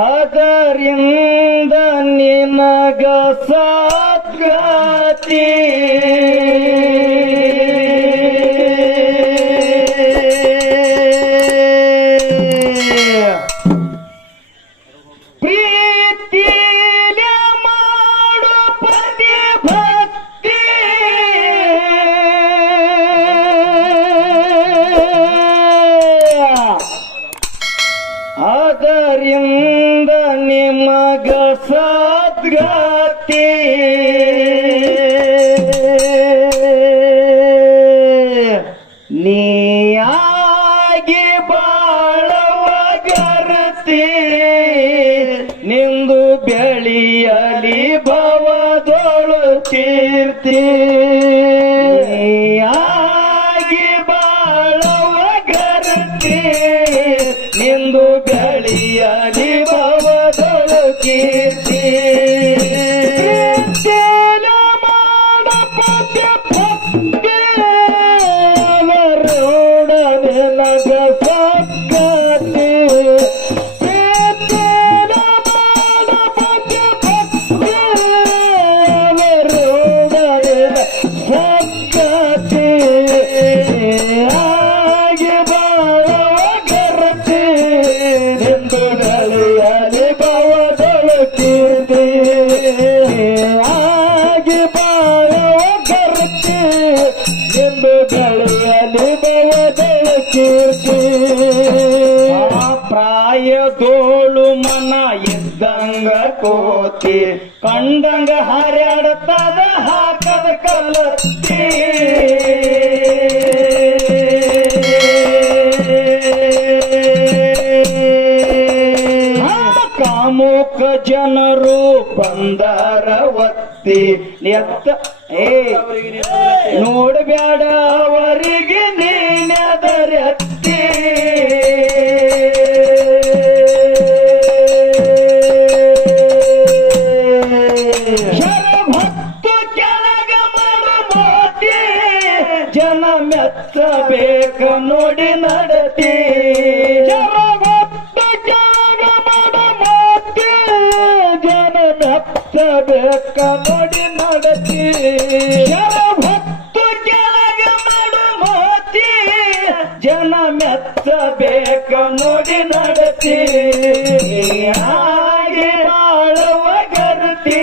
ಅದರಿಂದ ನಿನಗ ಸದ್ಗತಿ ಅದರಿಂದ ನಿಮಗ ಸದ್ಗತಿ ನೀಯಾಗಿ ಬಾಳವ ಗರತಿ ನಿಂದು ಬೆಳೆಯಲಿ ಭವದೊಳು ಕೀರ್ತಿ ನೀಯಾಗಿ ಬಾಳವ ಗರತಿ ನಿಂದು ಬೆಳೆಯಲಿ ಭವದೊಳು ಕೀರ್ತಿ ಪ್ರಾಯದೋಳು ಮನ ಇದ್ದಂಗ ಕೋತಿ ಕಂಡಂಗ ಹಾರ್ಯಾಡ್ತದ ಹಾಕದ ಕಲತ್ತಿ ಕಾಮುಕ ಜನರು ಬಂದರ ಒತ್ತಿ ಎತ್ತ ನೋಡ್ಬ್ಯಾಡ ಅವರಿಗೆ ನೀನೆದರೆತ್ತಿ ಶರಭಕ್ತು ಕೆಳಗ ಮಾಡು ಮೋತಿ ಜನ ಮೆಚ್ಚಬೇಕ ನೋಡಿ ನಡತಿ ಶರಭಕ್ತು ಕೆಳಗ ಮಾಡು ಮೋತಿ ಜನ ಮೆಚ್ಚಬೇಕ ನೋಡಿ ನಡತಿ ಶರಭಕ್ತು ಕೆಳಗ ಮಾಡು ಮೋತಿ ಜನ ಮೆಚ್ಚಬೇಕ ನೋಡಿ ನಡತಿ ಹಾಗೆ ಬಾಳುವ ಗರ್ತಿ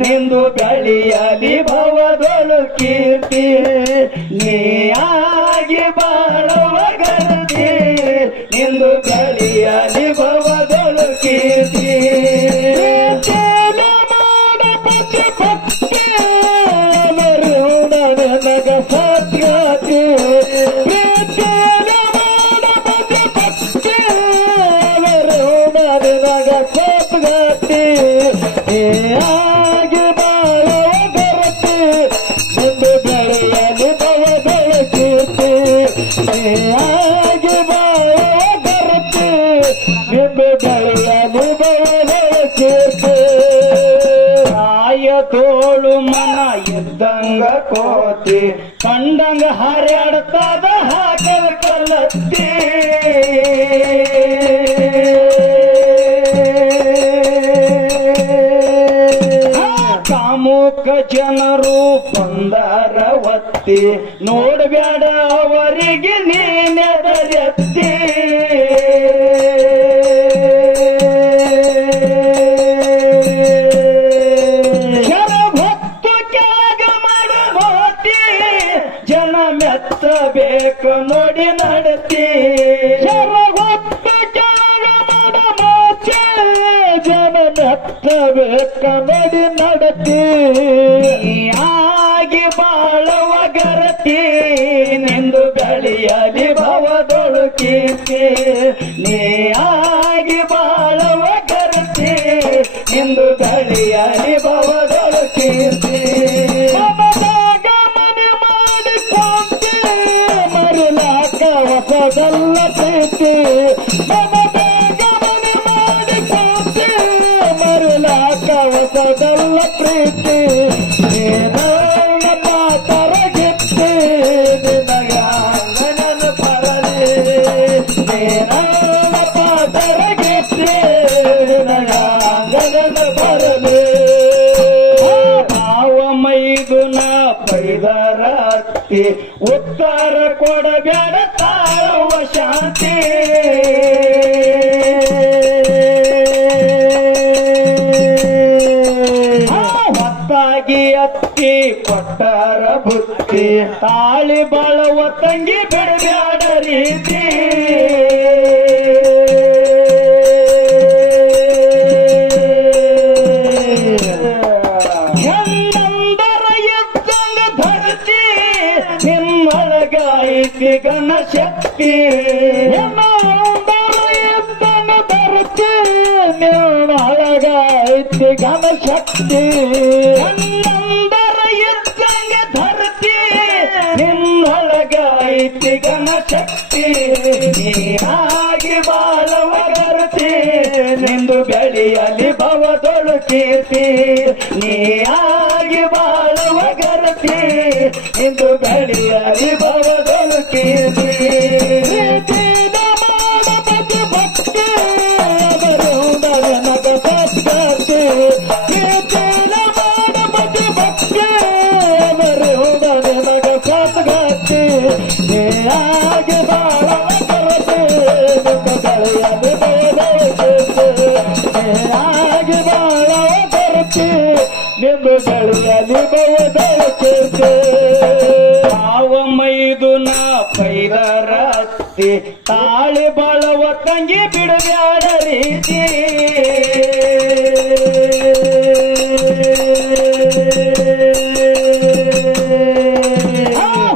ನಿಂದು ಗಳಿಯಲಿ ಭವದೊಳು ಕೀರ್ತಿ ನೀಯಾಗಿ ಬಾಳುವ ಗರ್ತಿ ನಿಂದು ಗಳಿಯಲಿ ಭವದೊಳು ಕೀರ್ತಿ ನನಗ ಸದ್ಗತಿ ನನಗ ಸದ್ಗತಿ ಆಗಿ ಬಾಳುವ ಗರತಿ ನಿಂದು ಬೆಳೆಯಲಿ ಭವದೊಳು ಕೀರ್ತಿ ಆಗಿ ಬಾಳುವ ಗರತಿ ನಿಂದು ಬೆಳೆಯಲಿ ಭವದೊಳು ಕೀರ್ತಿ ತೋಳು ಮನ ಇದ್ದಂಗ ಕೋತಿ ಕಂಡಂಗ ಹಾರ್ಯಾಡ್ತದ ಹಾಕದ ಕಲತ್ತಿ ಕಾಮುಕ ಜನರು ಬಂದರ ಒತ್ತಿ ನೋಡ್ಬ್ಯಾಡ ಅವರಿಗೆ ನೀನೆದರೆತ್ತಿ ಜನ ಮೆಚ್ಚಬೇಕ ನೋಡಿ ನಡತಿ ಶರಭಕ್ತ ಕೆಳಗ ಮಾಡು ಮೋತಿ ಜನ ಮೆಚ್ಚಬೇಕ ನೋಡಿ ನಡತಿ ಆಗಿ ಬಾಳುವ ಗರತಿ ನಿಂದು ಗಳಿಯಲಿ ಭವದೊಳು ಕೀರ್ತಿ ನೀ ಆಗಿ ಬಾಳುವ ಗರತಿ ನಿಂದು ಗಳಿಯಲಿ ಭವದೊಳು ಕೀರ್ತಿ ಹೊಸದಲ್ಲ ಪ್ರೀತಿ ಗಮನ ಮಾಡಿಕೊಂಡೆ ಮರುಳಾಕ ಹೊಸದಲ್ಲ ಪ್ರೀತಿ ನನ್ನ ಪಾತರಗಿತ್ತಿ ನಿನಗ ನನ್ನ ಪರಲಿ ನನ್ನ ಪಾತ ಬುತ್ತಿ ಉತ್ತರ ಕೊಡಬೇಡ ತಾಳುವ ಶಾಂತಿ ಹೊತ್ತಾಗಿ ಅತ್ತಿ ಕೊಟ್ಟಾರ ಬುತ್ತಿ ತಾಳಿ ಬಾಳುವ ತಂಗಿ ಬಿಡಬ್ಯಾಡ ರೀತಿ ನಿನ್ನೊಳಗಾಯಿತಿ ಘನ ಶಕ್ತಿ ಎತ್ತನ ಧರತಿ ನಿನ್ನೊಳಗಾಯಿತಿ ಘನ ಶಕ್ತಿ ಎಲ್ಲಂದರ ಎತ್ತಂಗ ಧರತಿ ನಿನ್ನೊಳಗಾಯಿತಿ ಘನ ಶಕ್ತಿ ನೀನಾಗಿ ಬಾಳವ ಗರತಿ ನಿಂದು ಬೆಳೆಯಲಿ ಭವದೊಳು ಕೀರ್ತಿ ನೀಯಾಗಿ ಬಾಳವ ಗರತಿ ಇಂದು ಬೆಳೆಯಲಿ ಭವದೊಳು ಕೀರ್ತಿ ಭಕ್ತಿ ನಗ ಸತ್ಕರ್ತಿ ಭಕ್ತಿ ನಗ ಸತ್ಕರ್ತಿ ನೀಯಾಗಿ ಬಾಳವ ಗರತಿ ನಿಂದು ಬೆಳೆಯಲಿ ನೀಯಾಗಿ ಬಾಳವ ಗರತಿ ನಿಂದು ಬೆಳೆಯಲಿ ಭವದೊಳು ಪಾವ ಮೈದುನ ಪೈದರ ಅತ್ತಿ ತಾಳಿ ಬಾಳವ ತಂಗಿ ಬಿಡಬ್ಯಾಡ ರೀತಿ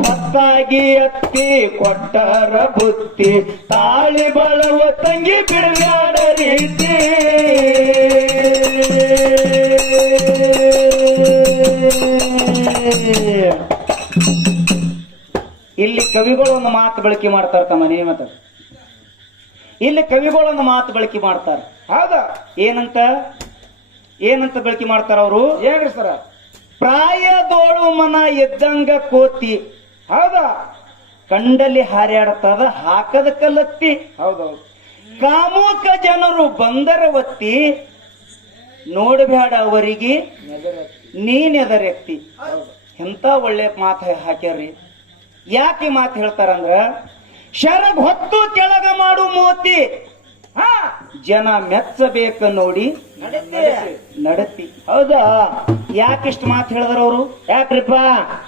ಹೊತ್ತಾಗಿ ಅತ್ತಿ ಕೊಟ್ಟರ ಬುತ್ತಿ ತಾಳಿ ಬಾಳವ ತಂಗಿ ಬಿಡಬ್ಯಾಡ ರೀತಿ ಇಲ್ಲಿ ಕವಿಗಳು ಒಂದು ಮಾತು ಬಳಕೆ ಮಾಡ್ತಾರ ತಮ್ಮ ನೇಮತ ಇಲ್ಲಿ ಕವಿಗಳು ಒಂದು ಮಾತು ಬಳಕೆ ಮಾಡ್ತಾರ ಹೌದಾ ಏನಂತ ಏನಂತ ಬಳಕೆ ಮಾಡ್ತಾರ ಅವರು ಏನ್ರಿ ಸರ ಪ್ರಾಯದೋಳು ಮನ ಎದ್ದಂಗ ಕೋತಿ ಹೌದಾ ಕಂಡಲ್ಲಿ ಹಾರ್ಯಾಡ್ತದ ಹಾಕದ ಕಲ್ಲತ್ತಿ ಹೌದೌದು ಕಾಮುಕ ಜನರು ಬಂದರ ಒತ್ತಿ ನೋಡಬೇಡ ಅವರಿಗೆ ನೀನೆದರೆತ್ತಿ ಎಂತ ಒಳ್ಳೆ ಮಾತು ಹಾಕ್ಯಾರ್ರಿ ಯಾಕೆ ಮಾತು ಹೇಳ್ತಾರಂದ್ರ ಶರಗ್ ಹೊತ್ತು ಕೆಳಗ ಮಾಡು ಮೋತಿ ಜನ ಮೆಚ್ಚಬೇಕ ನೋಡಿ ನಡತಿ ಹೌದಾ ಯಾಕಿಷ್ಟು ಮಾತು ಹೇಳಿದ್ರ ಅವರು ಯಾಕ್ರಿಪ್ಪ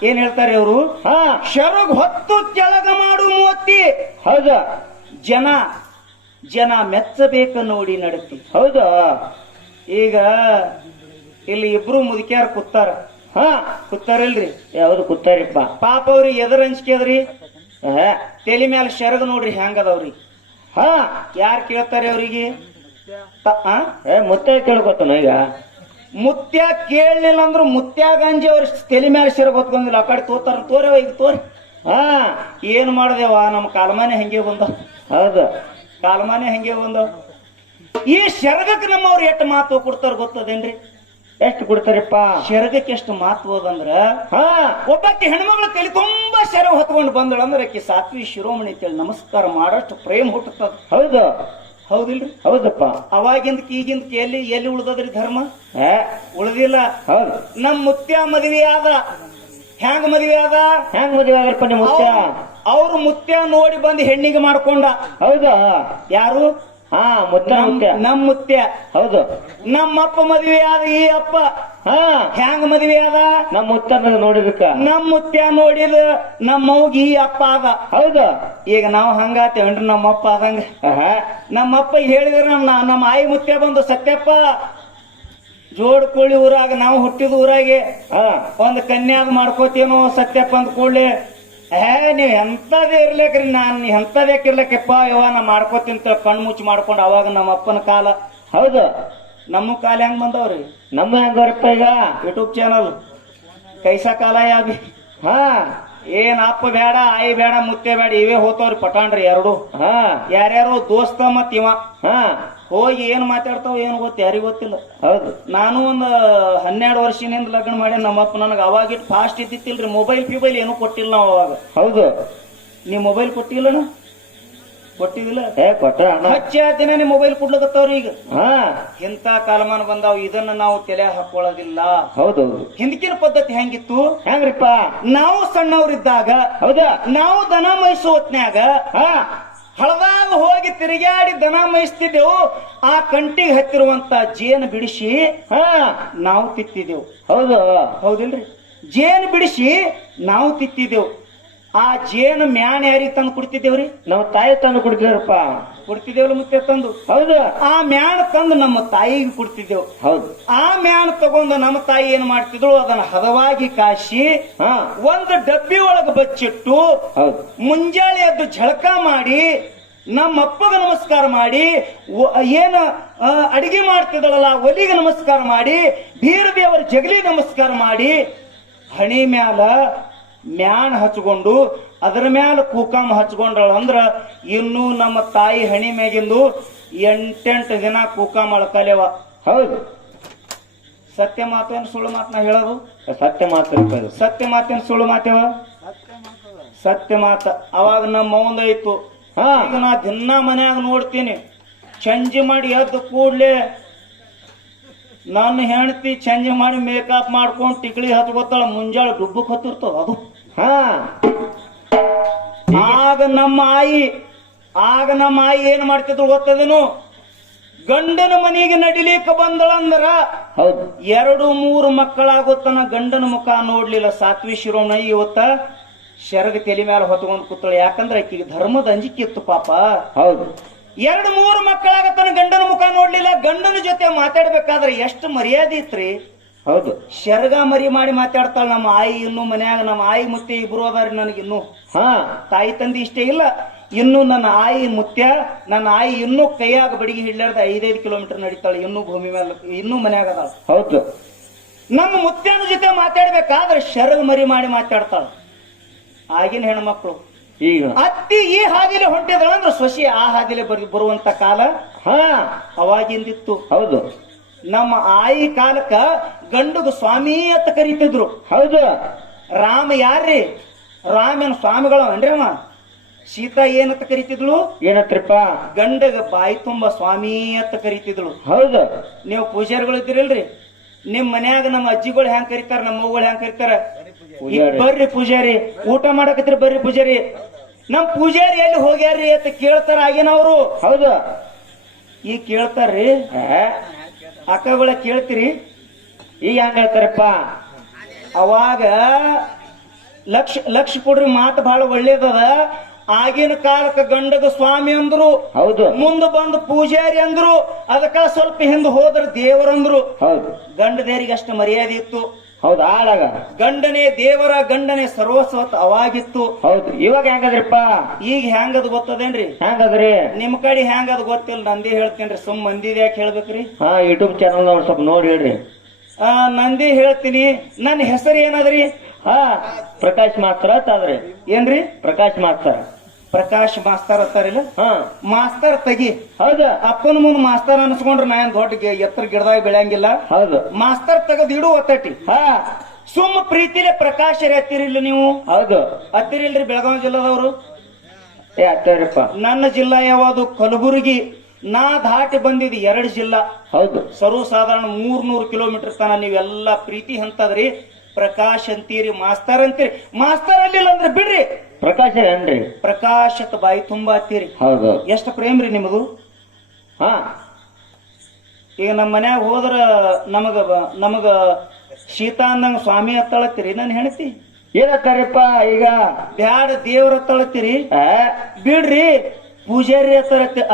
ಏನ್ ಹೇಳ್ತಾರೆ ಅವರು ಶರಗ್ ಹೊತ್ತು ಕೆಳಗ ಮಾಡು ಮೋತಿ ಹೌದಾ ಜನ ಮೆಚ್ಚಬೇಕ ನೋಡಿ ನಡತಿ ಹೌದಾ ಈಗ ಇಲ್ಲಿ ಇಬ್ರು ಮುದುಕ್ಯಾರ ಕೂತಾರ ಕೂತಾರಿಲ್ರಿ ಯಾವ್ದು ಕೂತಾರಿಪ್ಪ ಪಾಪ ಅವ್ರಿಗೆ ಎದರ್ ಅಂಜಿಕೆ ಅದ್ರಿ ತಲೆ ಮ್ಯಾಲ ಶರಗ ನೋಡ್ರಿ ಹೆಂಗದವ್ರಿ ಯಾರು ಕೇಳ್ತಾರೆ ಅವ್ರಿಗೆ ಮುತ್ಯ ಕೇಳ್ಕೊತಾನ ಈಗ ಮುತ್ಯ ಕೇಳಲಿಲ್ಲ ಅಂದ್ರು ಮುತ್ಯ ಗಂಜಿ ಅವ್ರ ತಲೆ ಮ್ಯಾಲ ಶರಗ ಹೊತ್ಕೊಂಡಿಲ್ಲ ಆ ಕಡೆ ತೋತಾರ ತೋರವ ಈಗ ತೋರಿ ಏನ್ ಮಾಡ್ದೇವ ನಮ್ಮ ಕಾಲಮಾನೆ ಹೆಂಗೆ ಬಂದ ಹೌದು ಕಾಲಮಾನೆ ಹೆಂಗೆ ಬಂದ ಈ ಶರಗಕ್ಕೆ ನಮ್ಮವ್ರು ಎಷ್ಟು ಮಾತು ಕೊಡ್ತಾರ ಗೊತ್ತದೇನ್ರಿ ಎಷ್ಟು ಕೊಡ್ತಾರಪ್ಪ ಶರಗಕ್ಕೆ ಎಷ್ಟು ಮಹತ್ವ ಅದಂದ್ರ ಒಬ್ಬಕ್ಕೆ ಹೆಣ್ಮಗಳ ತಲೆ ತುಂಬಾ ಶರ ಹೊತ್ಕೊಂಡು ಬಂದಳ ಅಂದ್ರೆ ಆಕಿ ಸಾತ್ವಿ ಶಿರೋಮಣಿ ಅಂತೇಳಿ ನಮಸ್ಕಾರ ಮಾಡಷ್ಟು ಪ್ರೇಮ್ ಹುಟ್ಟುತ್ತದ ಹೌದು ಹೌದಿಲ್ರಿ ಹೌದಪ್ಪ ಅವಾಗಿಂದ ಈಗಿಂದ ಎಲ್ಲಿ ಎಲ್ಲಿ ಉಳ್ದದ್ರಿ ಧರ್ಮ ಉಳ್ದಿಲ್ಲ ಹೌದು ನಮ್ ಮುತ್ಯ ಮದ್ವಿ ಆದ ಹೆಂಗ್ ಮದ್ವಿ ಆದ್ರಪ್ಪ ನಿಮ್ ಮುತ್ಯ ಅವ್ರು ಮುತ್ಯ ನೋಡಿ ಬಂದು ಹೆಣ್ಣಿಗೆ ಮಾಡ್ಕೊಂಡ ಹೌದಾ ಯಾರು ನಮ್ ಮುತ್ಯ ಹೌದು ನಮ್ಮಪ್ಪ ಮದ್ವೆ ಆದ ಈ ಅಪ್ಪ ಹ್ಯಾಂಗ ಮದ್ವೆ ಆದ ನಮ್ ಮುತ್ಯ ನೋಡಿದಕ್ಕ ನಮ್ ಮುತ್ಯ ನೋಡಿದ ನಮ್ಮವ್ಗ ಈ ಅಪ್ಪ ಆದ ಹೌದು ಈಗ ನಾವು ಹಂಗಾತೇವನ್ರಿ ನಮ್ಮಪ್ಪ ಆದಂಗ ನಮ್ಮಪ್ಪ ಹೇಳಿದ್ರ ನಮ್ಮ ಆಯಿ ಮುತ್ಯ ಬಂದು ಸತ್ಯಪ್ಪ ಜೋಡ್ಕೊಳ್ಳಿ ಊರಾಗ ನಾವು ಹುಟ್ಟಿದ ಊರಾಗೆ ಒಂದ್ ಕನ್ಯಾದ ಮಾಡ್ಕೋತೇನೋ ಸತ್ಯಪ್ಪ ಅಂದ ಕೂಡ್ಲೆ ನೀವ್ ಎಂತದೇ ಇರ್ಲಿಕ್ರಿ ನಾನ್ ಎಂತದೇಕಿರ್ಲಕ್ಕಪ್ಪ ಯವ್ವ ನಾ ಮಾಡ್ಕೋತಿಂತ ಕಣ್ ಮುಚ್ಚಿ ಮಾಡ್ಕೊಂಡು ಅವಾಗ ನಮ್ಮ ಅಪ್ಪನ ಕಾಲ ಹೌದು ನಮ್ಮ ಕಾಲ ಹೆಂಗ್ ಬಂದವ್ರಿ ನಮ್ಮ ಹೆಂಗವ್ರಪ್ಪ ಈಗ ಯೂಟ್ಯೂಬ್ ಚಾನಲ್ ಕೈಸಾ ಕಾಲ ಯಾವಿ ಏನ್ ಅಪ್ಪ ಬೇಡ ಆಯಿ ಬೇಡ ಮುತ್ತೆ ಬೇಡ ಇವೇ ಹೋತವ್ರಿ ಪಟಾಣ್ರಿ ಎರಡು ಯಾರ್ಯಾರು ದೋಸ್ತ ಮತ್ ಇವ ಹೋಗಿ ಏನ್ ಮಾತಾಡ್ತಾವ ಏನ್ ಗೊತ್ತ ಯಾರಿಗ ಗೊತ್ತಿಲ್ಲ ಹೌದು ನಾನು ಒಂದ್ 12 ವರ್ಷದಿಂದ ಲಗ್ನ ಮಾಡಿ ನಮ್ಮಪ್ಪ ನನಗ ಅವಾಗಿಟ್ಟು ಫಾಸ್ಟ್ ಇದ್ದಿತ್ತಿಲ್ರಿ ಮೊಬೈಲ್ ಏನು ಕೊಟ್ಟಿಲ್ಲ ನಾವ್ ಅವಾಗ ಹೌದು ನೀವ್ ಮೊಬೈಲ್ ಕೊಟ್ಟಿಲ್ಲನ ಕೊಟ್ಟಿದಿಲ್ಲ ಕೊಟ್ಟ ಅಣ್ಣ ಹಚ್ಚ ದಿನ ಮೊಬೈಲ್ ಕೊಡ್ಲಕತ್ತವ್ರಿ ಈಗ. ಹಾ ಇಂತ ಕಾಲಮಾನ ಬಂದಾವ್, ಇದನ್ನ ನಾವು ತಲೆ ಹಾಕೊಳ್ಳೋದಿಲ್ಲ. ಹೌದೌದು. ಹಿಂದಕಿನ ಪದ್ಧತಿ ಹೆಂಗಿತ್ತು? ಹೆಂಗ್ರಿಪ್ಪ? ನಾವು ಸಣ್ಣವ್ರಿದ್ದಾಗ ಹೌದಾ ನಾವು ದನ ಮೈಸು ಹೊತ್ನ್ಯಾಗ ಹಳದಾಗ ಹೋಗಿ ತಿರುಗಾಡಿ ದನ ಮೇಯಿಸ್ತಿದ್ದೆವು. ಆ ಕಂಟಿಗೆ ಹತ್ತಿರುವಂತ ಜೇನು ಬಿಡಿಸಿ ನಾವು ತಿತ್ತಿದೆವು. ಹೌದು ಹೌದಿಲ್ರಿ? ಜೇನು ಬಿಡಿಸಿ ನಾವು ತಿತ್ತಿದೆವು. ಆ ಜೇನು ಮ್ಯಾನ್ ಯಾರಿಗೆ ತಂದು ಕೊಡ್ತಿದ್ದೇವ್ರಿ? ನಮ್ಮ ತಾಯಿ ತಂದು ಕೊಡ್ತಿದ್ರಪ್ಪ. ಕೊಡ್ತಿದ್ದೇವಲ್ಲ ಮುತ್ತೆ ತಂದು. ಹೌದು. ಆ ಮ್ಯಾನ್ ತಂದು ನಮ್ಮ ತಾಯಿಗೆ ಕೊಡ್ತಿದ್ದೆವು. ಹೌದು. ಆ ಮ್ಯಾನ್ ತಗೊಂಡು ನಮ್ಮ ತಾಯಿ ಏನ್ ಮಾಡ್ತಿದ್ರು, ಅದನ್ನ ಹದವಾಗಿ ಕಾಶಿ ಒಂದು ಡಬ್ಬಿ ಒಳಗೆ ಬಚ್ಚಿಟ್ಟು ಮುಂಜಾನೆ ಎದ್ದು ಝಳಕ ಮಾಡಿ ನಮ್ಮ ಅಪ್ಪಗ ನಮಸ್ಕಾರ ಮಾಡಿ, ಏನ ಅಡಿಗೆ ಮಾಡ್ತಿದ್ದಳಲ್ಲ ಒಲಿಗೆ ನಮಸ್ಕಾರ ಮಾಡಿ, ಬೀರ ದೇವರ ಜಗಲಿ ನಮಸ್ಕಾರ ಮಾಡಿ, ಹಣಿ ಮ್ಯಾಲ ಮ್ಯಾನ್ ಹಚ್ಕೊಂಡು ಅದರ ಮ್ಯಾಲ ಕೂಕಾಮ ಹಚ್ಕೊಂಡಳ ಅಂದ್ರ ಇನ್ನು ನಮ್ಮ ತಾಯಿ ಹಣಿ ಮ್ಯಾಗಿಂದು 8 ದಿನ ಕೂಕಾಮ ಅಳ್ಕಲೆವ. ಹೌದು. ಸತ್ಯ ಮಾತೇನು ಸುಳ್ಳು ಮಾತನ್ನ ಹೇಳೋದು? ಸತ್ಯ ಮಾತು. ಸತ್ಯ ಮಾತೇನು ಸುಳ್ಳು ಮಾತೇವ? ಸತ್ಯ ಮಾತ. ಅವಾಗ ನಮ್ಮ ಒಂದಾಯ್ತು. ಈಗ ನಾ ದಿನ ಮನ್ಯಾಗ ನೋಡ್ತೀನಿ, ಚಂಜಿ ಮಾಡಿ ಎದ್ದು ಕೂಡ್ಲೆ ನನ್ನ ಹೆಂಡತಿ ಚಂಜಿ ಮಾಡಿ ಮೇಕಪ್ ಮಾಡ್ಕೊಂಡು ಟಿಕ್ಳಿ ಹಚ್ಕೊತಾಳ, ಮುಂಜಾಳೆ ಡುಬ್ಬಕ್ ಹತ್ತಿರ್ತದ ಅದು. ಆಗ ನಮ್ಮ ಆಯಿ ಏನ್ ಮಾಡ್ತಿದ್ರು ಗೊತ್ತದೇನು? ಗಂಡನ ಮನೆಗೆ ನಡಿಲಿಕ್ಕೆ ಬಂದಳಂದ್ರ 2-3 ಮಕ್ಕಳಾಗುತ್ತನ ಗಂಡನ ಮುಖ ನೋಡ್ಲಿಲ್ಲ. ಸಾತ್ವಿ ಶಿರೋಮಣಿ ಇವತ್ತ ಶರಗ ತಲೆ ಮೇಲೆ ಹೊತ್ಕೊಂಡ್ ಕೂತಳ. ಯಾಕಂದ್ರೆ ಆಕಿಗೆ ಧರ್ಮದ ಅಂಜಿಕೆ ಇತ್ತು ಪಾಪ. ಹೌದು. 2-3 ಮಕ್ಕಳಾಗತ್ತನ ಗಂಡನ ಮುಖ ನೋಡ್ಲಿಲ್ಲ. ಗಂಡನ ಜೊತೆ ಮಾತಾಡ್ಬೇಕಾದ್ರೆ ಎಷ್ಟು ಮರ್ಯಾದೆ ಇತ್ರಿ. ಹೌದು. ಶರ್ಗ ಮರಿ ಮಾಡಿ ಮಾತಾಡ್ತಾಳ ನಮ್ಮ ಆಯಿ. ಇನ್ನು ಮನ್ಯಾಗ ನಮ್ಮ ಆಯಿ ಮುತ್ಯ ಇಬ್ರು ಅದಾರಿ ನನಗಿನ್ನು. ತಾಯಿ ತಂದಿ ಇಷ್ಟೇ ಇಲ್ಲ, ಇನ್ನು ನನ್ನ ಆಯಿ ಮುತ್ಯ, ನನ್ನ ಆಯಿ ಇನ್ನೂ ಕೈಯಾಗ ಬಡಿಗೆ ಹಿಡ್ಲಾರ್ದ 5-5 ಕಿಲೋಮೀಟರ್ ನಡೀತಾಳೆ. ಇನ್ನೂ ಭೂಮಿ ಮೇಲೆ, ಇನ್ನೂ ಮನ್ಯಾಗ ಅದಾಳ. ಹೌದು. ನಮ್ಮ ಮುತ್ಯನ ಜೊತೆ ಮಾತಾಡ್ಬೇಕಾದ್ರೆ ಶರ್ಗ ಮರಿ ಮಾಡಿ ಮಾತಾಡ್ತಾಳ. ಆಗಿನ ಹೆಣ್ಮಕ್ಳು ಈಗ ಅತ್ತಿ ಈ ಹಾದಿಲೆ ಹೊಂಟಿದಳಂದ್ರ ಸೊಸಿ ಆ ಹಾದಿಲೆ ಬರುವಂತ ಕಾಲ ಅವಾಗಿಂದಿತ್ತು. ಹೌದು. ನಮ್ಮ ಆಯಿ ಕಾಲಕ್ಕ ಗಂಡುಗ ಸ್ವಾಮಿ ಅಂತ ಕರೀತಿದ್ರು. ಹೌದು. ರಾಮ ಯಾರ್ರಿ? ರಾಮನ ಸ್ವಾಮಿಗಳು ಅನ್ರಿ. ಅವ ಸೀತಾ ಏನಂತ ಕರೀತಿದ್ಳು? ಏನತ್ರಪ್ಪ? ಗಂಡಗ ಬಾಯಿ ತುಂಬಾ ಸ್ವಾಮಿ ಅಂತ ಕರೀತಿದ್ಳು. ಹೌದು. ನೀವು ಪೂಜಾರಿಗಳು ಇದ್ದೀರಲ್ರಿ, ನಿಮ್ ಮನ್ಯಾಗ ನಮ್ಮ ಅಜ್ಜಿಗಳು ಹೆಂಗ್ ಕರೀತಾರ, ನಮ್ಮ ಅವ್ಗಳು ಹೆಂಗ್ ಕರೀತಾರ? ಬರ್ರಿ ಪೂಜಾರಿ, ಊಟ ಮಾಡಕತ್ರಿ ಬರ್ರಿ ಪೂಜಾರಿ. ನಮ್ ಪೂಜಾರಿ ಎಲ್ಲಿ ಹೋಗ್ಯಾರ್ರಿ ಅಂತ ಕೇಳ್ತಾರ ಆಗಿನವ್ರು. ಹೌದು. ಈಗ ಕೇಳ್ತಾರ್ರಿ, ಅಕ್ಕಗಳ ಕೇಳ್ತೀರಿ? ಈಗ ಹೆಂಗ ಹೇಳ್ತಾರಪ್ಪ? ಅವಾಗ ಲಕ್ಷ ಕೊಡ್ರಿ, ಮಾತು ಬಹಳ ಒಳ್ಳೇದದ. ಆಗಿನ ಕಾಲಕ್ಕ ಗಂಡಗ ಸ್ವಾಮಿ ಅಂದ್ರು. ಹೌದು. ಮುಂದೆ ಬಂದು ಪೂಜಾರಿ ಅಂದ್ರು. ಅದಕ್ಕ ಸ್ವಲ್ಪ ಹಿಂದೆ ಹೋದ್ರ ದೇವರಂದ್ರು. ಹೌದು. ಗಂಡ ದೇವರಿಗೆ ಅಷ್ಟು ಮರ್ಯಾದೆ ಇತ್ತು. ಹೌದು. ಆಳಾಗ ಗಂಡನೇ ದೇವರ, ಗಂಡನೇ ಸರ್ವಸ್ವತ್ ಅವಾಗಿತ್ತು. ಹೌದು. ಇವಾಗ ಹೆಂಗದ್ರಿಪ್ಪ? ಈಗ ಹೆಂಗದ್ ಗೊತ್ತದೇನ್ರಿ? ಹೆಂಗದ್ರಿ? ನಿಮ್ ಕಡೆ ಹೆಂಗದ್ ಗೊತ್ತಿಲ್ಲ, ನಂದೇ ಹೇಳ್ತೇನ್ರಿ. ಸುಮ್ ಮಂದಿದ್ ಯಾಕೆ ಹೇಳ್ಬೇಕ್ರಿ? ಯೂಟ್ಯೂಬ್ ಚಾನಲ್ ಸ್ವಲ್ಪ ನೋಡಿ ಹೇಳ್ರಿ. ನಂದೇ ಹೇಳ್ತೀನಿ. ನನ್ನ ಹೆಸರು ಏನದ್ರಿ? ಪ್ರಕಾಶ್ ಮಾಸ್ತರ್ ಆತಾದ್ರಿ. ಏನ್ರಿ? ಪ್ರಕಾಶ್ ಮಾಸ್ತರ್. ಪ್ರಕಾಶ್ ಮಾಸ್ತರ್ ಅಂತಾರಿಲ್ಲ? ಮಾಸ್ತರ್ ತೆಗಿ. ಹೌದು. ಅಪ್ಪನ ಮುಂದ್ ಮಾಸ್ತರ್ ಅನ್ಸ್ಕೊಂಡ್ರೆ ನಾ ಏನ್ ದೊಡ್ಡ ಎತ್ತರ ಗಿಡದಾಗ ಬೆಳೆಯಂಗಿಲ್ಲ. ಹೌದು. ಮಾಸ್ತರ್ ತೆಗದ್ ಇಡು ಒತ್ತಟಿ. ಸುಮ್ಮ ಪ್ರೀತಿಲೆ ಪ್ರಕಾಶರೇ ಹತ್ತಿರಿಲ್ಲ ನೀವು? ಹೌದು. ಹತ್ತಿರಿಲ್ರಿ ಬೆಳಗಾವಿ ಜಿಲ್ಲಾದವರು? ಹತ್ತಿರಪ್ಪ. ನನ್ನ ಜಿಲ್ಲಾ ಯಾವುದು? ಕಲಬುರಗಿ. ನಾ ದಾಟಿ ಬಂದಿದ್ 2 ಜಿಲ್ಲಾ. ಹೌದು. ಸರ್ವಸಾಧಾರಣ 300 ಕಿಲೋಮೀಟರ್ ತನ ನೀವೆಲ್ಲ ಪ್ರೀತಿ ಅಂತದ್ರಿ. ಪ್ರಕಾಶ್ ಅಂತೀರಿ, ಮಾಸ್ತರ್ ಅಂತೀರಿ. ಮಾಸ್ತರ್ ಅಲ್ಲಿಲ್ಲ ಅಂದ್ರೆ ಬಿಡ್ರಿ, ಪ್ರಕಾಶ ಏನ್ರಿ? ಪ್ರಕಾಶತ್ ಬಾಯಿ ತುಂಬಾ ಅಂತೀರಿ. ಹೌದು. ಎಷ್ಟು ಪ್ರೇಮ್ರಿ ನಿಮಗೂ? ಈಗ ನಮ್ಮ ಮನ್ಯಾಗ ಹೋದ್ರ ನಮಗ ಶೀತಾ ಅಂದಂಗ ಸ್ವಾಮಿ ಹತ್ತಳತ್ತೀರಿ. ನನ್ ಹೆಣ್ತಿ ಏನತ್ತಾರಪ್ಪ? ಈಗ ಬ್ಯಾಡ ದೇವ್ರ ಹತ್ತಳತ್ತೀರಿ. ಬಿಡ್ರಿ ಪೂಜಾರಿ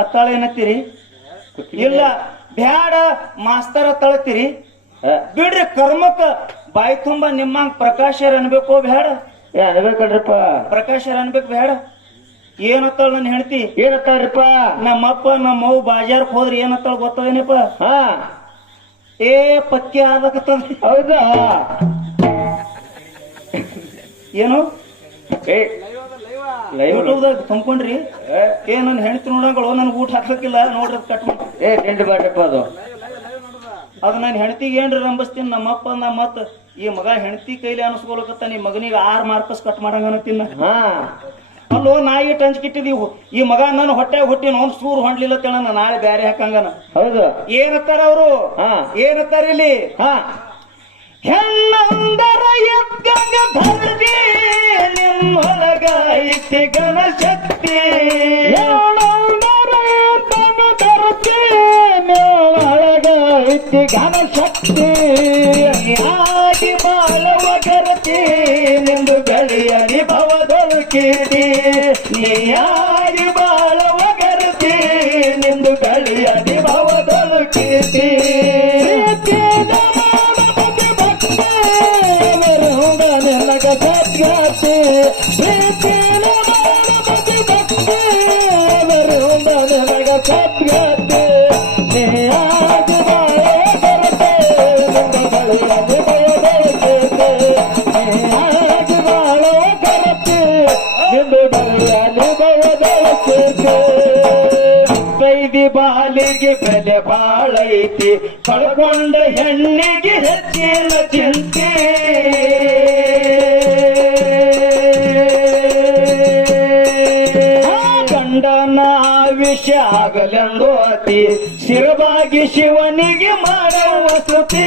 ಹತ್ತಾಳ ಏನತ್ತೀರಿ? ಇಲ್ಲ ಬ್ಯಾಡ ಮಾಸ್ತರ್ ಹತ್ತಳತ್ತೀರಿ. ಬಿಡ್ರಿ ಕರ್ಮಕ್ಕ ಬಾಯಿ ತುಂಬಾ ನಿಮ್ಮಂಗ್ ಪ್ರಕಾಶರ್ ಅನ್ಬೇಕು. ಬ್ಯಾಡ ಅನ್ಬೇಕಲ್ರಿಪ್ಪ, ಪ್ರಕಾಶರ್ ಅನ್ಬೇಕು. ಬ್ಯಾಡ. ಏನತ್ತಾಳ ನನ್ ಹೆಣ್ತಿ? ಏನತ್ತಾರಪ್ಪ? ನಮ್ಮಪ್ಪ ನಮ್ಮವ್ ಬಾಜಾರ್ಕ್ ಹೋದ್ರಿ ಏನತ್ತಾಳ ಗೊತ್ತದೇನಪ್ಪ? ಏ ಪಕ್ಕೆ ಆದಕತ್ತದ. ಹೌದಾ? ಏನು ಯೂಟ್ಯೂಬ್ದಾಗ ತುಂಬ್ಕೊಂಡ್ರಿ? ನನ್ ಹೆಣ್ತಿ ನೋಡಂಗಳು ನನ್ಗೆ ಊಟ ಹಾಕ್ಬೇಕಿಲ್ಲ ನೋಡ್ರಿ ಕಟ್ ಮಾಡಿ ಬಾಟ್ರಪ್ಪ. ಅದು ನನ್ ಹೆಣ್ತಿಗೆ ಏನ್ರಿ ರಂಬಸ್ತೀನಿ. ನಮ್ಮಪ್ಪ ಮತ್ ಈ ಮಗ ಹೆಣ್ತಿ ಕೈಲಿ ಅನ್ಸ್ಕೊಳಕತ್ತ, ನಿಮ್ ಮಗನಿಗೆ 6 ಮಾರ್ಕಸ್ ಕಟ್ ಮಾಡಂಗ ಅನ್ನತ್ತೀನ. ಅಲ್ಲೋ ನಾಯಿ ಇಟ್ಟು ಹಂಚ್ಕಿಟ್ಟಿದೀವು ಈ ಮಗ ನನ್ನ ಹೊಟ್ಟೆಗೆ ಹುಟ್ಟಿ ಅವ್ನು ಸೂರು ಹೊಂಡ್ಲಿಲ್ಲ ತೇಳ ನಾಳೆ ಬ್ಯಾರೆ ಹಾಕಂಗನ ಹೌದು ಏನತ್ತಾರ ಅವರು ಹಾ ಏನತ್ತಾರ ಇಲ್ಲಿ ಹಾ ಹೆಣ್ಣಂದರ ಎದ್ದಂಗ ಧರ್ತಿ ನಿಮ್ಮೊಳಗ ಐತಿ ಗಣಶಕ್ತಿ ಹೆಣ್ಣಂದರ ಎದ್ದಂಗ ಧರ್ತಿ ನಿಮ್ಮೊಳಗ ಐತಿ ಘನಶಕ್ತಿ ಆಗಿ ಬಾಳವ ಗರತಿ ನಿಂದು ಗಳಿಯ ನಿಭವದೊಳಕೀತಿ ನೀಯಾಗಿ ಬಾಳವ ಗರತಿ ನಿಂದು ಗಳಿಯ ನಿಭವದೊಳಕೀತಿ ನಿನಗ ಸದ್ಗತಿ ಪ್ರೀತಿನ ಮಾಡಬದಿ ಭಕ್ತಿ ನಿನಗ ಸದ್ಗತಿ ನೀಯಾಗಿ ಬಾಳೋ ಬರತೆ ನಿಂದು ಗಳಿಯ ನಿಭವದೊಳಕೀತಿ ನೀಯಾಗಿ ಬಾಳೋ ಬರತೆ ನಿಂದು ಗಳಿಯ ನಿಭವದೊಳಕೀತಿ ಕೈದಿ ಬಾಲಿಗೆ ಬೆಲೆ ಬಾಳೈತಿ ಕಳ್ಕೊಂಡ ಹೆಣ್ಣಿಗೆ ಹೆಚ್ಚಿನ ಚಿಂತೆ ಗಂಡನ ಆವಿಷ್ಯ ಆಗಲೆಂದು ಅತಿ ಶಿರವಾಗಿ ಶಿವನಿಗೆ ಮಾಡುವ ಸ್ತುತಿ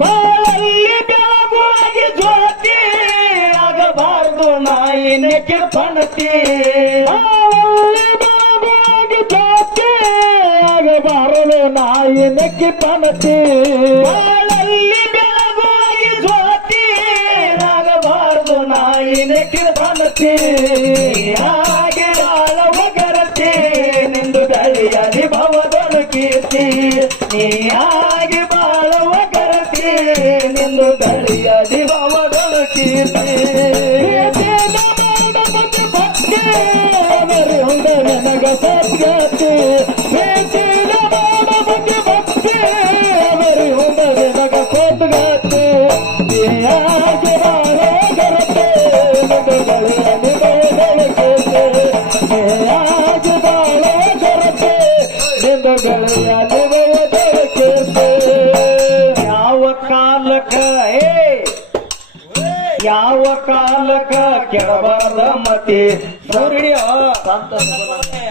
ಬಾಳಲ್ಲಿ ಬೆಳಗುವಾಗಿ ಜ್ಯೋತಿ ಆಗಬಾರದು ನಾಯಿ ನೆಕ್ಕೆ ಪಣತಿ ಬೆಳಗಾಗಿ ಜಾತಿ ಆಗಬಾರದು ನಾಯಿ ನೆಕ್ಕಿ ಪಣತಿ ಬಾಳಲ್ಲಿ ಬೆಳಗುವಾಗಿ ಜ್ಯೋತಿ ಆಗಬಾರದು ನಾಯಿ ನೆಕ್ಕೆ ಪಣತಿ ಹಾಗೆ ಬಾಳವ ಗರತಿ ನಿಂದು ಗಳಿಯಲಿ ಭವದೊಳು ಕೀರ್ತಿ ನೀ ಹಾಗೆ ಬಾಳವ ಗರತಿ ನಿಂದು ಗಳಿಯಲಿ ಭವದೊಳು ಕೀರ್ತಿ ನನಗ ಸದ್ಗತಿ ಪ್ರೀತಿನ ಮಾಡಬದಿ ಭಕ್ತಿ ಅವರಿ ನನಗ ಸದ್ಗತಿ ನೀಯಾಗಿ ಬಾಳೋ ಗರತೆ ನಿಂದು ಗಳಿಯ ನಿಭವದೊಳಕೀರ್ತಿ ನೀಯಾಗಿ ಬಾಳೋ ಗರತೆ ನಿಂದು ಗಳಿಯ ನಿಭವದೊಳಕೀರ್ತಿ ಯಾವ ಕಾಲಕ್ಕ ಯಾವ ಕಾಲಕ್ಕ ಕೆಳಬಾರದ ಮತಿ ದೂರಿಡಿ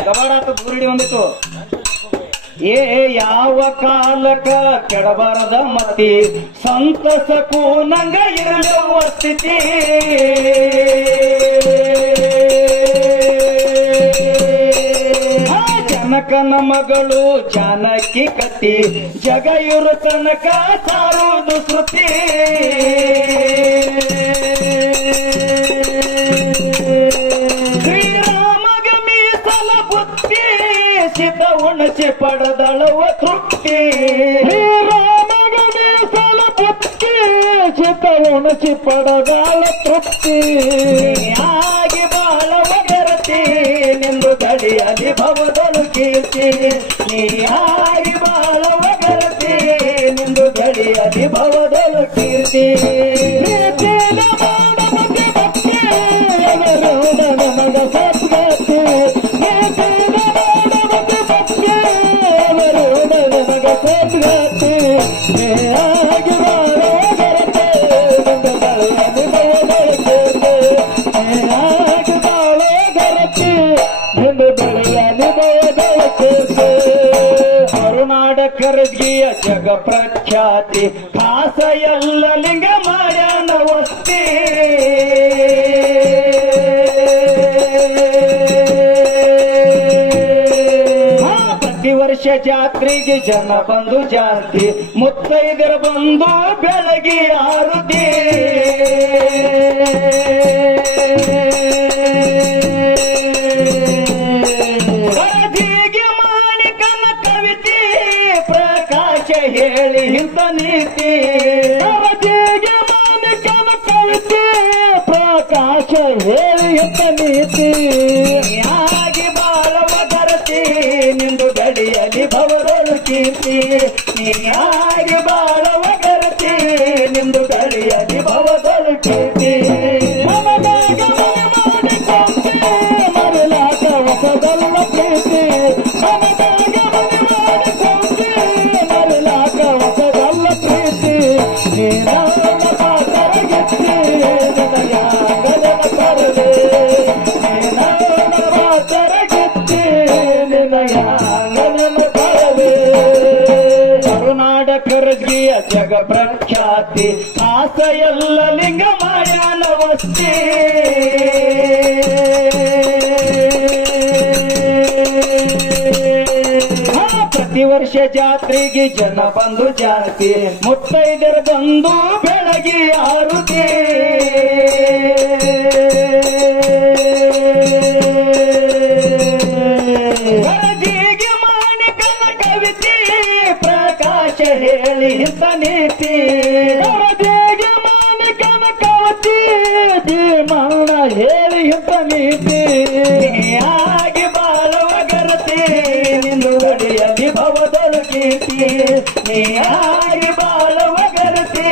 ಗಬಾಡಾತ ದೂರಿಡಿ ಒಂದಿತ್ತು ಯಾವ ಕಾಲಕ್ಕ ಕೆಡಬಾರದ ಮತಿ ಸಂತಸಕ್ಕೂ ನಂಗ ಇರಲುವ ಸ್ಥಿತಿ ಜನಕನ ಮಗಳು ಜಾನಕಿ ಕತಿ ಜಗ ಇರು ತನಕ ಸಾರುವುದು ಶ್ರುತಿ ಶ್ರೀರಾಮಗ ಮೀಸಲ ಬುದ್ಧಿ ಸಿದ್ಧ ಉಣಸಿ ಪಡೆದಳವ ತೃಪ್ತಿ ಶ್ರೀರಾಮಗ ಮೀಸಲ ಬುದ್ಧಿ ಚಿತ್ತ ಉಣಸಿ ಪಡೆದಾಳ ತೃಪ್ತಿ ಆಗಿ ಬಾಳವ ಗರತಿ ನಿಂದು ಗಡಿಯಲ್ಲಿ ಭವದೊಳು ಕೀರ್ತಿ ನೀ ಆಗಿ ಬಾಳವ ಗರತಿ ನಿಂದು ಗಡಿಯಲ್ಲಿ ಭವದೊಳು ಕೀರ್ತಿ ಪ್ರೀತಿನ ಮಾಡಬದಿ ಭಕ್ತಿ ಅವರ ನನಗ ಸದ್ಗತಿ ಪ್ರೀತಿನ ಮಾಡಬದಿ ಭಕ್ತಿ ಅವರ ನನಗ ಸದ್ಗತಿ ನೀಯಾಗಿ ಬಾಳೋ ಗರತೆ ನಿಂದು ಗಳಿಯ ನಿಭವದೊಳಕೀರ್ತಿ ನೀಯಾಗಿ ಬಾಳೋ ಗರತೆ ನಿಂದು ಗಳಿಯ ನಿಭವದೊಳಕೀರ್ತಿ ಕರುನಾಡ ಕರಗಿಯ ಜಗ ಪ್ರಖ್ಯಾತಿ ಖಾಸ ಎಲ್ಲ ಲಿಂಗ ಮಾಡ್ಯಾನ ವಸ್ತಿ ಪ್ರತಿ ವರ್ಷ ಜಾತ್ರೆಗೆ ಜನ ಬಂದು ಜಾಸ್ತಿ ಮುತ್ತೈದರ ಬಂದು ಬೆಳಗಿ ಆರುತಿ ಮಾಣಿಕನ ಕವಿತೆ ಪ್ರಕಾಶ ಹೇಳಿ ಇಂಥ ನೀತಿ ಅವಧಿಗೆ ಮಾನಿಕನ ಕವಿತೆ ಪ್ರಕಾಶ ಹೇಳಿ ಎಂತ ನೀತಿ ಆಗಿ ಬಾಳವ ಗರತಿ ನಿಂದು ಗಡಿಯಲ್ಲಿ ಭವದೊಳು ಕೀರ್ತಿ ನೀಯಾಗಿ ಬಾಳವ ಗರತಿ ನಿಂದು ಗಡಿಯಲ್ಲಿ ಭವದೊಳು ಕೀರ್ತಿ ಮನದಾಗ ಮನೆ ಮಾಡಿಕೊಂಡೆ ಮರಲಾಟ ಹೊಸದಲ್ಲ ಪ್ರೀತಿ ಮನದಾಗ ಮನೆ ಮಾಡಿಕೊಂಡೆ ಮರಲಾಟ ಹೊಸದಲ್ಲ ಪ್ರೀತಿ ಜಾತಿ ಆಸ ಎಲ್ಲ ಲಿಂಗ ಮಾಯಾನವಸ್ತಿ ಪ್ರತಿ ವರ್ಷ ಜಾತ್ರೆಗೆ ಜನ ಬಂದು ಜಾಸ್ತಿ ಮುತ್ತೈದರ ಬಂದು ಬೆಳಗ್ಗೆ ಆರುತಿ ಬೆಳಗಿಗೆ ಮಾಣಿಕನ ಕವಿತೆ ಪ್ರಕಾಶ ಹೇಳಿ ಇಂತ ನೀತಿ ಬೆಳಗಿಗೆ ಮಾಣಿಕನ ಕವಿತೆ ಭೀಮಣ್ಣ ಹೇಳಿ ಇಂತ ನೀತಿ ಆಗಿ ಬಾಳುವ ಗರತಿ ನಿಂದು ಗಡಿಯಲ್ಲಿ ಭವದಳು ಕೀರ್ತಿ ನೀಯಾಗಿ ಬಾಳುವ ಗರತಿ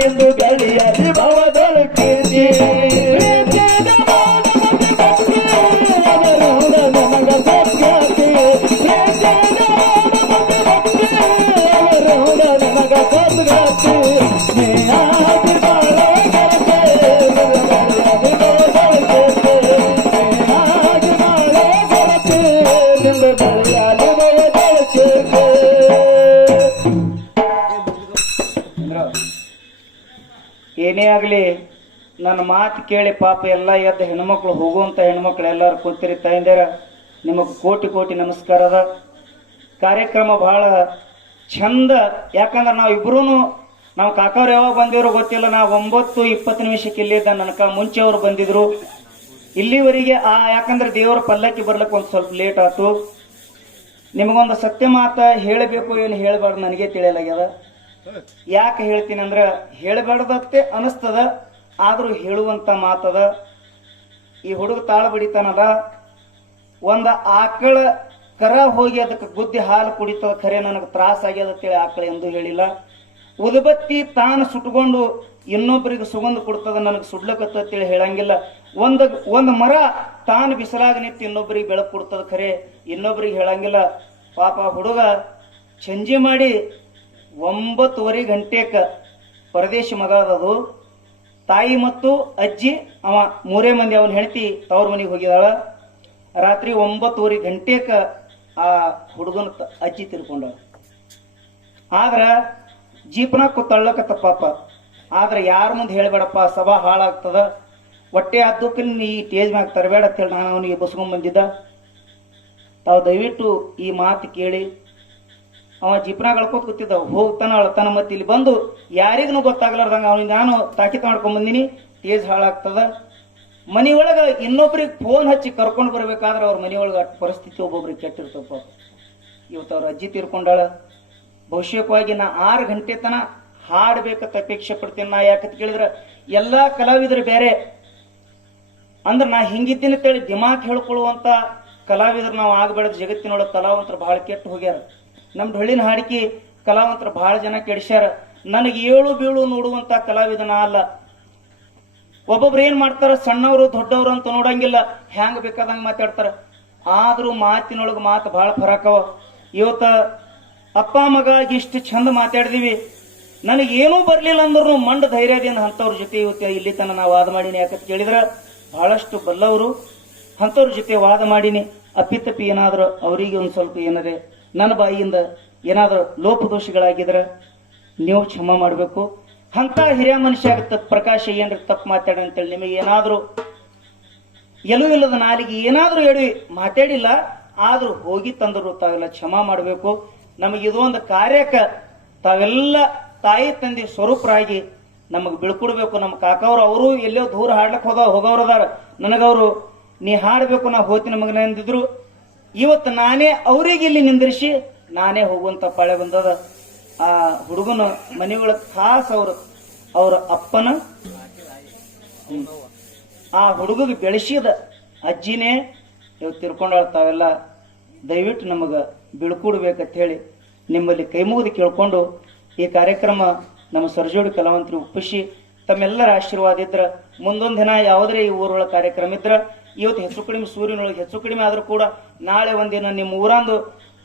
ನಿಂದು ಗಡಿಯಲ್ಲಿ ಭವದಳು ಕೀರ್ತಿ ಏನೇ ಆಗ್ಲಿ ನನ್ನ ಮಾತು ಕೇಳಿ ಪಾಪ ಎಲ್ಲ ಎದ್ದ ಹೆಣ್ಮಕ್ಳು ಹೋಗುವಂತ ಹೆಣ್ಮಕ್ಳು ಎಲ್ಲಾರು ಕೂತಿರಿ ತಾಯಿಂದೇರ ನಿಮಗ್ ಕೋಟಿ ಕೋಟಿ ನಮಸ್ಕಾರ ಅದ. ಕಾರ್ಯಕ್ರಮ ಬಹಳ ಚಂದ. ಯಾಕಂದ್ರೆ ನಾವಿಬ್ರು ನಾವು ಕಾಕವ್ರು ಯಾವಾಗ ಬಂದಿರೋ ಗೊತ್ತಿಲ್ಲ. ನಾ 9:20 ಇಲ್ಲಿದ್ದ ನನಕ ಮುಂಚೆ ಅವ್ರು ಬಂದಿದ್ರು ಇಲ್ಲಿವರೆಗೆ. ಯಾಕಂದ್ರೆ ದೇವರ ಪಲ್ಲಕ್ಕಿ ಬರ್ಲಕ್ಕೆ ಒಂದು ಸ್ವಲ್ಪ ಲೇಟ್ ಆಯ್ತು. ನಿಮಗೊಂದು ಸತ್ಯ ಮಾತ ಹೇಳಬೇಕು ಏನು ಹೇಳಬಾರ್ದು ನನಗೆ ತಿಳಿಯಲಾಗ್ಯದ. ಯಾಕೆ ಹೇಳ್ತೀನಿ ಅಂದ್ರ ಹೇಳಬಾರ್ದತ್ತೆ ಅನಿಸ್ತದ, ಆದ್ರೂ ಹೇಳುವಂತ ಮಾತದ. ಈ ಹುಡುಗ ತಾಳ ಬಡಿತಾನದ, ಒಂದ ಆಕಳ ಕರ ಹೋಗಿ ಅದಕ್ಕೆ ಗುದ್ದಿ ಹಾಲು ಕುಡಿತದ, ಖರೆ ನನಗೆ ತ್ರಾಸ ಆಗ್ಯದ ಅಂತೇಳಿ ಆಕಳ ಎಂದು ಹೇಳಿಲ್ಲ. ಉದುಬತ್ತಿ ತಾನು ಸುಟ್ಕೊಂಡು ಇನ್ನೊಬ್ಬರಿಗೆ ಸುಗಂಧ ಕೊಡ್ತದ, ನನಗೆ ಸುಡ್ಲಕತ್ತೇಳಿ ಹೇಳಂಗಿಲ್ಲ. ಒಂದು ಮರ ತಾನು ಬಿಸಲಾಗ ನಿಂತು ಇನ್ನೊಬ್ಬರಿಗೆ ಬೆಳಕು ಕೊಡ್ತದ, ಖರೆ ಇನ್ನೊಬ್ಬರಿಗೆ ಹೇಳಂಗಿಲ್ಲ. ಪಾಪ ಹುಡುಗ ಚಂಜಿ ಮಾಡಿ 9:30 ಗಂಟೆಕ ಪರದೇಶಿ ಮಗ ಅದದು. ತಾಯಿ ಮತ್ತು ಅಜ್ಜಿ ಅವ 3 ಮಂದಿ ಅವನ ಹೆಂಡತಿ ತವ್ರ ಮನೆಗೆ ಹೋಗಿದಾಳ. ರಾತ್ರಿ 9:30 ಗಂಟೆಕ ಆ ಹುಡುಗನ ಅಜ್ಜಿ ತಿರ್ಕೊಂಡ. ಆದ್ರ ಜೀಪ್ನಾಗ ಕೂತಳ್ಳಕತ್ತ ಪಾಪ. ಆದ್ರೆ ಯಾರ ಮುಂದೆ ಹೇಳ್ಬೇಡಪ್ಪ, ಸಭಾ ಹಾಳಾಗ್ತದ, ಹೊಟ್ಟೆ ಹದ್ದಕ್ಕೆ ಈ ಟೇಜ್ ಮ್ಯಾಗ ತರಬೇಡ ಅಂತೇಳಿ ನಾನು ಅವನಿಗೆ ಬಸ್ಕೊಂಡ್ ಬಂದಿದ್ದ. ತಾವು ದಯವಿಟ್ಟು ಈ ಮಾತು ಕೇಳಿ. ಅವ ಜೀಪ್ನಾಗ ಅಳ್ಕೋತ ಕೂತಿದ್ದ, ಹೋಗ್ತಾನ ಅಳ್ತಾನ. ಮತ್ತೆ ಇಲ್ಲಿ ಬಂದು ಯಾರಿಗೂ ಗೊತ್ತಾಗ್ಲಾರ್ದಂಗ ಅವನಿಗೆ ನಾನು ತಾಕೀತು ಮಾಡ್ಕೊಂಡ್ ಬಂದಿನಿ, ಟೇಜ್ ಹಾಳಾಗ್ತದ. ಮನಿಯೊಳಗ ಇನ್ನೊಬ್ರಿಗೆ ಫೋನ್ ಹಚ್ಚಿ ಕರ್ಕೊಂಡು ಬರ್ಬೇಕಾದ್ರೆ ಅವ್ರ ಮನಿಯೊಳಗ ಪರಿಸ್ಥಿತಿ ಒಬ್ಬೊಬ್ರಿಗೆ ಕೆಟ್ಟಿರ್ತಪ್ಪ. ಇವತ್ತು ಅವ್ರ ಅಜ್ಜಿ ತೀರ್ಕೊಂಡಾಳ. ಭವಿಷ್ಯವಾಗಿ ನಾ 6 ಗಂಟೆ ತನ ಹಾಡ್ಬೇಕಂತ ಅಪೇಕ್ಷೆ ಪಡ್ತೀನಿ. ನಾ ಯಾಕಂತ ಕೇಳಿದ್ರ ಎಲ್ಲಾ ಕಲಾವಿದರು ಬೇರೆ ಅಂದ್ರೆ ನಾ ಹಿಂಗಿದ್ದೀನಿ ಅಂತೇಳಿ ದಿಮಾಕ್ ಹೇಳ್ಕೊಳ್ಳುವಂತ ಕಲಾವಿದರು ನಾವು ಆಗಬೇಡದ. ಜಗತ್ತಿನೊಳಗೆ ಕಲಾವಂತರು ಬಹಳ ಕೆಟ್ಟು ಹೋಗ್ಯಾರ. ನಮ್ಮ ಡೊಳ್ಳಿನ ಹಾಡಿಕೆ ಕಲಾವಂತರು ಬಹಳ ಜನ ಕೆಡಿಸ್ಯಾರ. ನನಗೆ ಏಳು ಬೀಳು ನೋಡುವಂತ ಕಲಾವಿದನ ಅಲ್ಲ. ಒಬ್ಬೊಬ್ರು ಏನ್ ಮಾಡ್ತಾರ, ಸಣ್ಣವರು ದೊಡ್ಡವರು ಅಂತ ನೋಡಂಗಿಲ್ಲ, ಹ್ಯಾಂಗ ಬೇಕಾದಂಗ ಮಾತಾಡ್ತಾರ. ಆದ್ರೂ ಮಾತಿನೊಳಗ ಮಾತು ಬಹಳ ಫರಕವ. ಇವತ್ತ ಅಪ್ಪ ಮಗ ಇಷ್ಟು ಚಂದ ಮಾತಾಡಿದೀವಿ. ನನಗೇನೂ ಬರ್ಲಿಲ್ಲ ಅಂದ್ರೂ ಮಂಡ ಧೈರ್ಯದಿಂದ ಅಂತವ್ರ ಜೊತೆ ಇವತ್ತು ಇಲ್ಲಿ ತನ ನಾವು ವಾದ ಮಾಡೀನಿ. ಯಾಕಂತ ಕೇಳಿದ್ರ ಬಹಳಷ್ಟು ಬಲ್ಲವರು ಅಂತವ್ರ ಜೊತೆ ವಾದ ಮಾಡೀನಿ. ಅಪ್ಪಿತಪ್ಪಿ ಏನಾದ್ರು ಅವರಿಗೆ ಒಂದ್ ಸ್ವಲ್ಪ ಏನದೆ ನನ್ನ ಬಾಯಿಯಿಂದ ಏನಾದ್ರು ಲೋಪದೋಷಗಳಾಗಿದ್ರ ನೀವು ಕ್ಷಮ ಮಾಡಬೇಕು. ಅಂತ ಹಿರಿಯ ಮನುಷ್ಯ ಆಗುತ್ತೆ ಪ್ರಕಾಶ ಏನ್ರಿ ತಪ್ಪು ಮಾತಾಡ ಅಂತೇಳಿ ನಿಮಗೆ ಏನಾದ್ರು ಇಲ್ಲದ ನಾಲಿಗೆ ಏನಾದ್ರೂ ಹೇಳಿ ಮಾತಾಡಿಲ್ಲ, ಆದ್ರೂ ಹೋಗಿ ತಂದರು ತಾವೆಲ್ಲ ಕ್ಷಮ ಮಾಡಬೇಕು. ನಮಗೆ ಇದೊಂದು ಕಾರ್ಯಕ್ಕೆ ತಾವೆಲ್ಲ ತಾಯಿ ತಂದೆ ಸ್ವರೂಪರಾಗಿ ನಮಗೆ ಬೀಳ್ಕೊಡ್ಬೇಕು. ನಮ್ಮ ಕಾಕವ್ರು ಅವರು ಎಲ್ಲೋ ದೂರ ಹಾಡ್ಲಕ್ ಹೋಗೋರದಾರ. ನನಗವರು ನೀ ಹಾಡ್ಬೇಕು ನಾ ಹೋಗ್ತೀನಿ ಮಗನ ಅಂದಿದ್ರು. ಇವತ್ತು ನಾನೇ ಅವರಿಗೆ ಇಲ್ಲಿ ನಿಂದಿರಿಸಿ ನಾನೇ ಹೋಗುವಂತ ಪಾಳೆ ಬಂದದ. ಆ ಹುಡುಗನ ಮನೆಯೊಳಗೆ ಖಾಸ್ ಅವ್ರ ಅಪ್ಪನ ಆ ಹುಡುಗಿಗೆ ಬೆಳೆಸಿದ ಅಜ್ಜಿನೇ ಇವತ್ತು ತಿರ್ಕೊಂಡಾಳ್ತಾವೆಲ್ಲ. ದಯವಿಟ್ಟು ನಮಗ ಬೀಳ್ಕೊಡ್ಬೇಕಂತ ಹೇಳಿ ನಿಮ್ಮಲ್ಲಿ ಕೈ ಮುಗಿದು ಕೇಳ್ಕೊಂಡು ಈ ಕಾರ್ಯಕ್ರಮ ನಮ್ಮ ಸರ್ಜೋಡಿ ಕಲಾವಂತರು ಒಪ್ಪಿಸಿ ತಮ್ಮೆಲ್ಲರ ಆಶೀರ್ವಾದ ಇದ್ರ ಮುಂದೊಂದು ದಿನ ಯಾವುದೇ ಈ ಊರೊಳಗೆ ಕಾರ್ಯಕ್ರಮ ಇದ್ರ ಇವತ್ತು ಹೆಚ್ಚು ಕಡಿಮೆ ಸೂರ್ಯನೊಳಗೆ ಹೆಚ್ಚು ಕಡಿಮೆ ಆದ್ರೂ ಕೂಡ ನಾಳೆ ಒಂದಿನ ನಿಮ್ಮ ಊರಂದು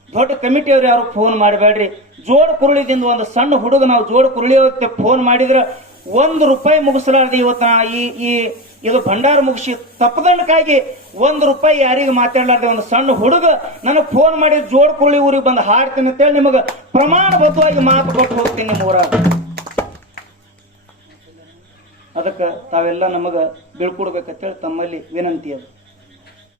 ದೊಡ್ಡ ಕಮಿಟಿಯವ್ರು ಯಾರು ಫೋನ್ ಮಾಡಬೇಡ್ರಿ. ಜೋಡ್ ಕುರುಳಿದಿಂದ ಒಂದು ಸಣ್ಣ ಹುಡುಗ ನಾವು ಜೋಡ್ ಕುರುಳಿ ಫೋನ್ ಮಾಡಿದ್ರ ₹1 ಮುಗಿಸಲಾರ್ದು ಇವತ್ತು ಇದು ಭಂಡಾರ ಮುಗಿಸಿ ತಪ್ಪದಂಡಕ್ಕಾಗಿ ₹1 ಯಾರಿಗೆ ಮಾತಾಡ್ಲಾರ್ದೆ ಒಂದು ಸಣ್ಣ ಹುಡುಗ ನನಗೆ ಫೋನ್ ಮಾಡಿ ಜೋಡ್ ಕುರುಳಿ ಊರಿಗೆ ಬಂದು ಹಾಡ್ತೀನಿ ಅಂತೇಳಿ ನಿಮಗೆ ಪ್ರಮಾಣಬದ್ಧವಾಗಿ ಮಾತು ಕೊಟ್ಟು ಹೋಗ್ತೀನಿ ನಿಮ್ಮ ಊರಾಗ. ಅದಕ್ಕೆ ತಾವೆಲ್ಲ ನಮಗೆ ಬೀಳ್ಕೊಡ್ಬೇಕಂತೇಳಿ ತಮ್ಮಲ್ಲಿ ವಿನಂತಿ ಅದು.